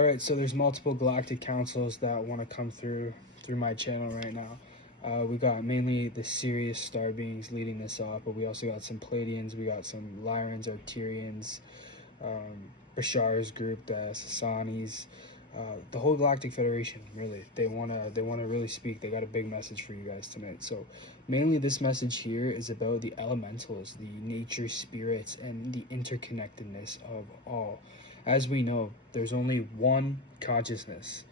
All right, so there's multiple galactic councils that want to come through my channel right now. We got mainly the Sirius star beings leading this off, but we also got some Pleiadians, we got some Lyrans, Arcturians, Bashar's group, the Sasanis, the whole Galactic Federation. Really, they wanna really speak. They got a big message for you guys tonight. So mainly this message here is about the elementals, the nature spirits, and the interconnectedness of all. As we know, there's only one consciousness.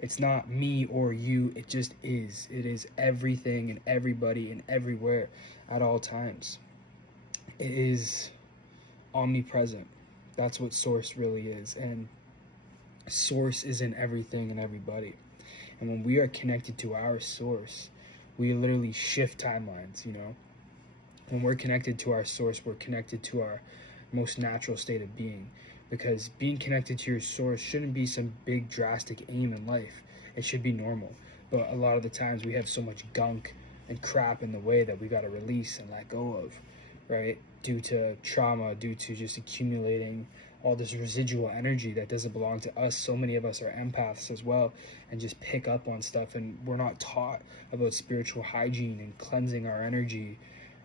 It's not me or you, it just is. It is everything and everybody and everywhere at all times. It is omnipresent. That's what Source really is. And Source is in everything and everybody. And when we are connected to our Source, we literally shift timelines, you know? When we're connected to our Source, we're connected to our most natural state of being. Because being connected to your Source shouldn't be some big drastic aim in life. It should be normal. But a lot of the times we have so much gunk and crap in the way that we got to release and let go of, right? Due to trauma, due to just accumulating all this residual energy that doesn't belong to us. So many of us are empaths as well and just pick up on stuff, and we're not taught about spiritual hygiene and cleansing our energy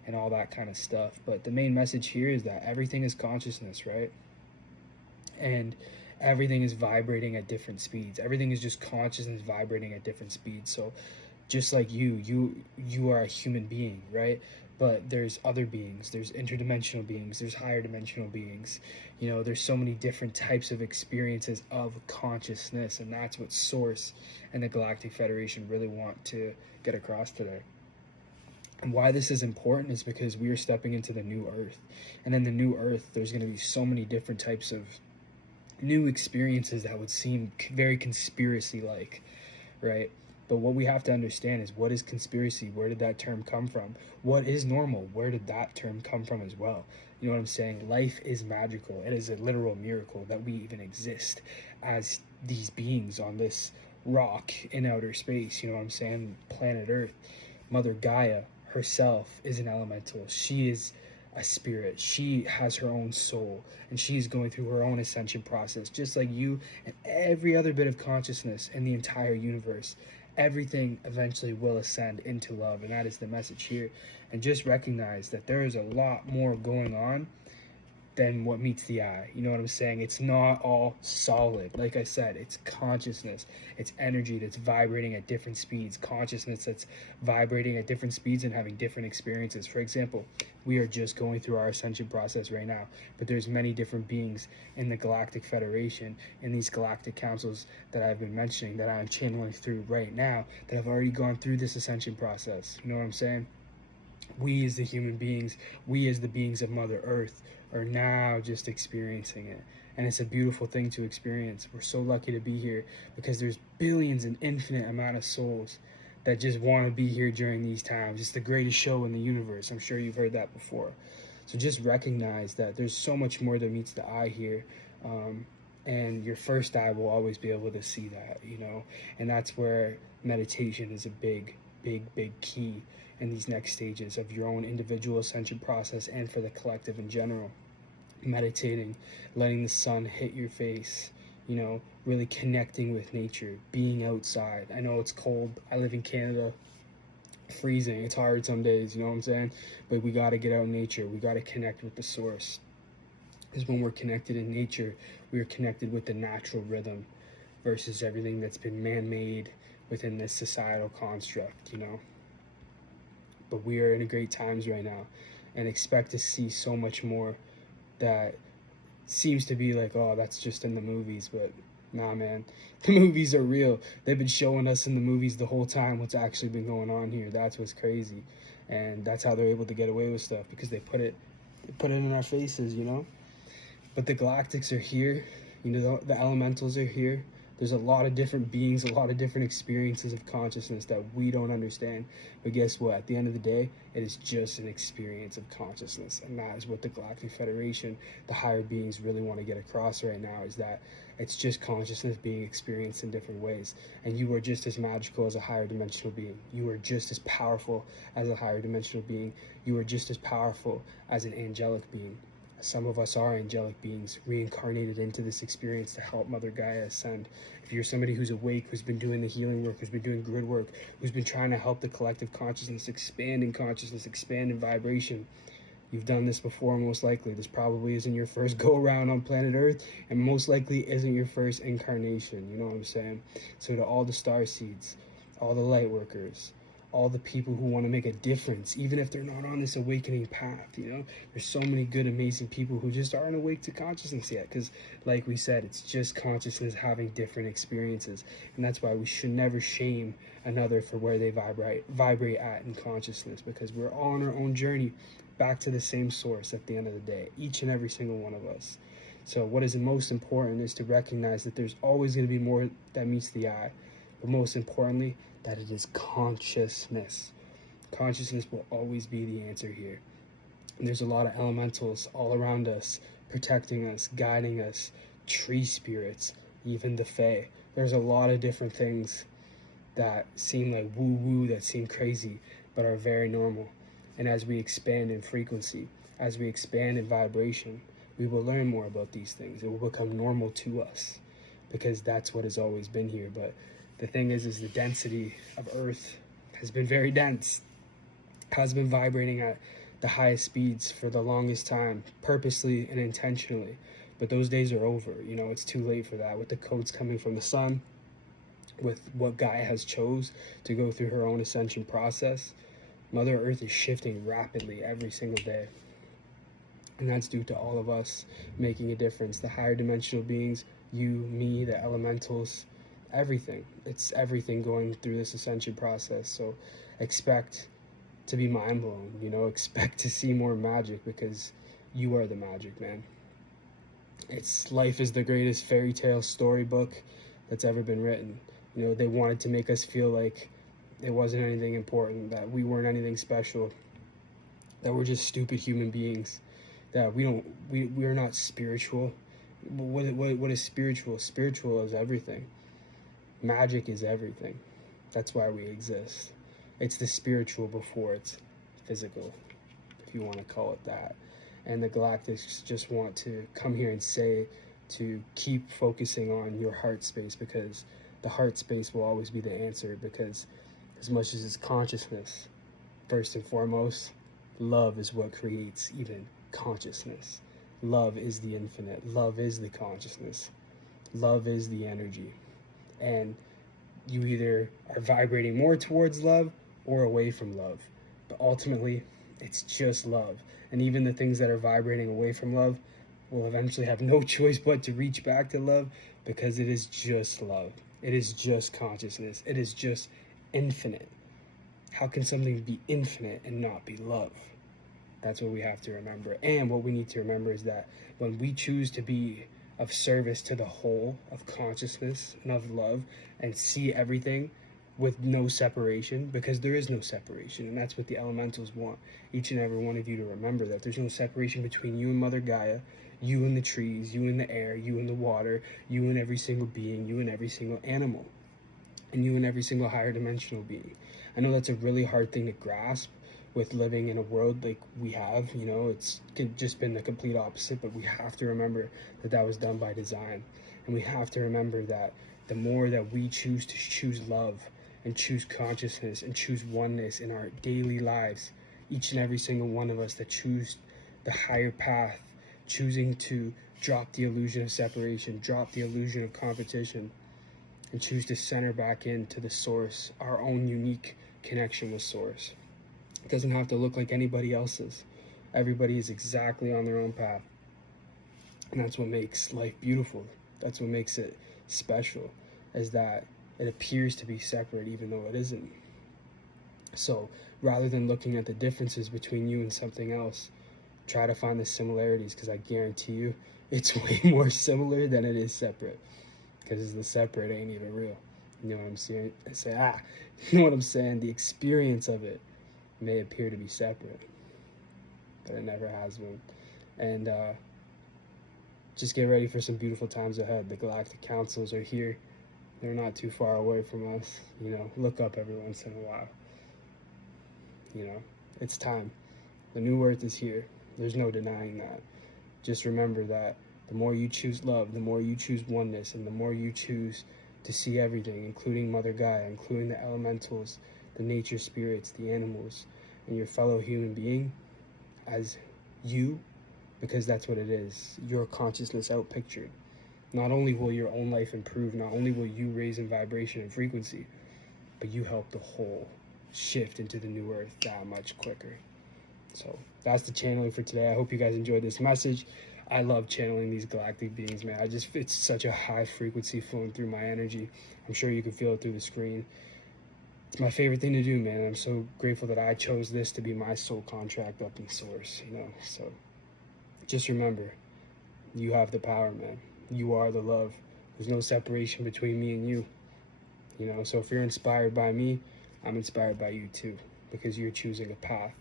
and all that kind of stuff. But the main message here is that everything is consciousness, right? And everything is vibrating at different speeds. Everything is just consciousness vibrating at different speeds. So just like you are a human being, right? But there's other beings, there's interdimensional beings, there's higher dimensional beings. You know, there's so many different types of experiences of consciousness, and that's what Source and the Galactic Federation really want to get across today. And why this is important is because we are stepping into the new Earth. And in the new Earth, there's going to be so many different types of new experiences that would seem very conspiracy-like, right? But what we have to understand is, what is conspiracy? Where did that term come from? What is normal? Where did that term come from as well? You know what I'm saying? Life is magical. It is a literal miracle that we even exist as these beings on this rock in outer space. You know what I'm saying? Planet Earth. Mother Gaia herself is an elemental. She is a spirit. She has her own soul, and she's going through her own ascension process, just like you and every other bit of consciousness in the entire universe. Everything eventually will ascend into love, and that is the message here. And just recognize that there is a lot more going on than what meets the eye. You know what I'm saying? It's not all solid. Like I said, it's consciousness. It's energy that's vibrating at different speeds. Consciousness that's vibrating at different speeds and having different experiences. For example, we are just going through our ascension process right now, but there's many different beings in the Galactic Federation, in these galactic councils that I've been mentioning, that I'm channeling through right now, that have already gone through this ascension process. You know what I'm saying? We as the human beings, we as the beings of Mother Earth, are now just experiencing it. And it's a beautiful thing to experience. We're so lucky to be here, because there's billions and infinite amount of souls that just want to be here during these times. It's the greatest show in the universe. I'm sure you've heard that before. So just recognize that there's so much more that meets the eye here. And your first eye will always be able to see that, you know. And that's where meditation is a big key in these next stages of your own individual ascension process, and for the collective in general. Meditating, letting the sun hit your face, you know, really connecting with nature, being outside. I know it's cold. I live in Canada. Freezing. It's hard some days, you know what I'm saying? But we got to get out in nature. We got to connect with the Source. Because when we're connected in nature, we are connected with the natural rhythm versus everything that's been man-made within this societal construct, you know. But we are in great times right now, and expect to see so much more that seems to be like, oh, that's just in the movies. But nah, man, the movies are real. They've been showing us in the movies the whole time what's actually been going on here. That's what's crazy. And that's how they're able to get away with stuff, because they put it in our faces, you know. But the Galactics are here, you know, the elementals are here. There's a lot of different beings, a lot of different experiences of consciousness that we don't understand. But guess what? At the end of the day, it is just an experience of consciousness. And that is what the Galactic Federation, the higher beings, really want to get across right now, is that it's just consciousness being experienced in different ways. And you are just as magical as a higher dimensional being. You are just as powerful as a higher dimensional being. You are just as powerful as an angelic being. Some of us are angelic beings reincarnated into this experience to help Mother Gaia ascend. If you're somebody who's awake, who's been doing the healing work, who's been doing good work, who's been trying to help the collective consciousness expand in consciousness, expand in vibration, you've done this before most likely. This probably isn't your first go around on planet Earth, and most likely isn't your first incarnation. You know what I'm saying? So to all the starseeds, all the light workers, all the people who want to make a difference, even if they're not on this awakening path, you know, there's so many good, amazing people who just aren't awake to consciousness yet, because like we said, it's just consciousness having different experiences. And that's why we should never shame another for where they vibrate at in consciousness, because we're all on our own journey back to the same source at the end of the day, each and every single one of us. So what is most important is to recognize that there's always going to be more that meets the eye, but most importantly, that it is consciousness. Consciousness will always be the answer here. And there's a lot of elementals all around us, protecting us, guiding us, tree spirits, even the Fae. There's a lot of different things that seem like woo-woo, that seem crazy, but are very normal. And as we expand in frequency, as we expand in vibration, we will learn more about these things. It will become normal to us, because that's what has always been here. But the thing is the density of Earth has been very dense, has been vibrating at the highest speeds for the longest time, purposely and intentionally. But those days are over. You know, it's too late for that. With the codes coming from the sun, with what Gaia has chose to go through her own ascension process, Mother Earth is shifting rapidly every single day. And that's due to all of us making a difference. The higher dimensional beings, you, me, the elementals, everything. It's everything going through this ascension process. So expect to be mind blown, you know, expect to see more magic, because you are the magic, man. Life is the greatest fairy tale storybook that's ever been written. You know, they wanted to make us feel like it wasn't anything important, that we weren't anything special, that we're just stupid human beings, that we're not spiritual. What is spiritual? Spiritual is everything. Magic is everything. That's why we exist. It's the spiritual before it's physical, if you want to call it that. And the Galactics just want to come here and say to keep focusing on your heart space, because the heart space will always be the answer. Because as much as it's consciousness, first and foremost, love is what creates even consciousness. Love is the infinite. Love is the consciousness. Love is the energy. And you either are vibrating more towards love or away from love. But ultimately, it's just love. And even the things that are vibrating away from love will eventually have no choice but to reach back to love, because it is just love. It is just consciousness. It is just infinite. How can something be infinite and not be love? That's what we have to remember. And what we need to remember is that when we choose to be of service to the whole of consciousness and of love, and see everything with no separation, because there is no separation, and that's what the elementals want each and every one of you to remember, that there's no separation between you and Mother Gaia, you and the trees, you and the air, you and the water, you and every single being, you and every single animal, and you and every single higher dimensional being. I know that's a really hard thing to grasp with living in a world like we have. You know, it's just been the complete opposite, but we have to remember that that was done by design. And we have to remember that the more that we choose to choose love and choose consciousness and choose oneness in our daily lives, each and every single one of us that choose the higher path, choosing to drop the illusion of separation, drop the illusion of competition, and choose to center back into the source, our own unique connection with source. It doesn't have to look like anybody else's. Everybody is exactly on their own path. And that's what makes life beautiful. That's what makes it special, is that it appears to be separate even though it isn't. So rather than looking at the differences between you and something else, try to find the similarities, because I guarantee you it's way more similar than it is separate. Because the separate ain't even real. You know what I'm saying? You know what I'm saying? The experience of it may appear to be separate, but it never has been. And just get ready for some beautiful times ahead. The Galactic Councils are here. They're not too far away from us. You know, look up every once in a while. You know, it's time. The new Earth is here. There's no denying that. just remember that the more you choose love, the more you choose oneness, and the more you choose to see everything, including Mother Gaia, including the elementals, the nature spirits, the animals, and your fellow human being as you, because that's what it is, your consciousness outpictured. Not only will your own life improve, not only will you raise in vibration and frequency, but you help the whole shift into the new earth that much quicker. So that's the channeling for today. I hope you guys enjoyed this message. I love channeling these galactic beings, man. It's such a high frequency flowing through my energy. I'm sure you can feel it through the screen. It's my favorite thing to do, man. I'm so grateful that I chose this to be my soul contract up in source, you know. So just remember, you have the power, man. You are the love. There's no separation between me and you, you know. So if you're inspired by me, I'm inspired by you too, because you're choosing a path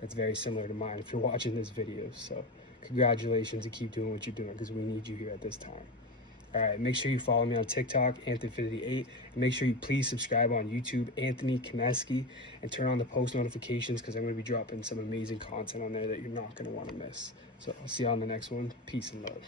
that's very similar to mine if you're watching this video. So congratulations, and keep doing what you're doing, because we need you here at this time. All right, make sure you follow me on TikTok, Anthony8, and make sure you please subscribe on YouTube, Anthony Kineski, and turn on the post notifications, because I'm going to be dropping some amazing content on there that you're not going to want to miss. So I'll see you on the next one. Peace and love.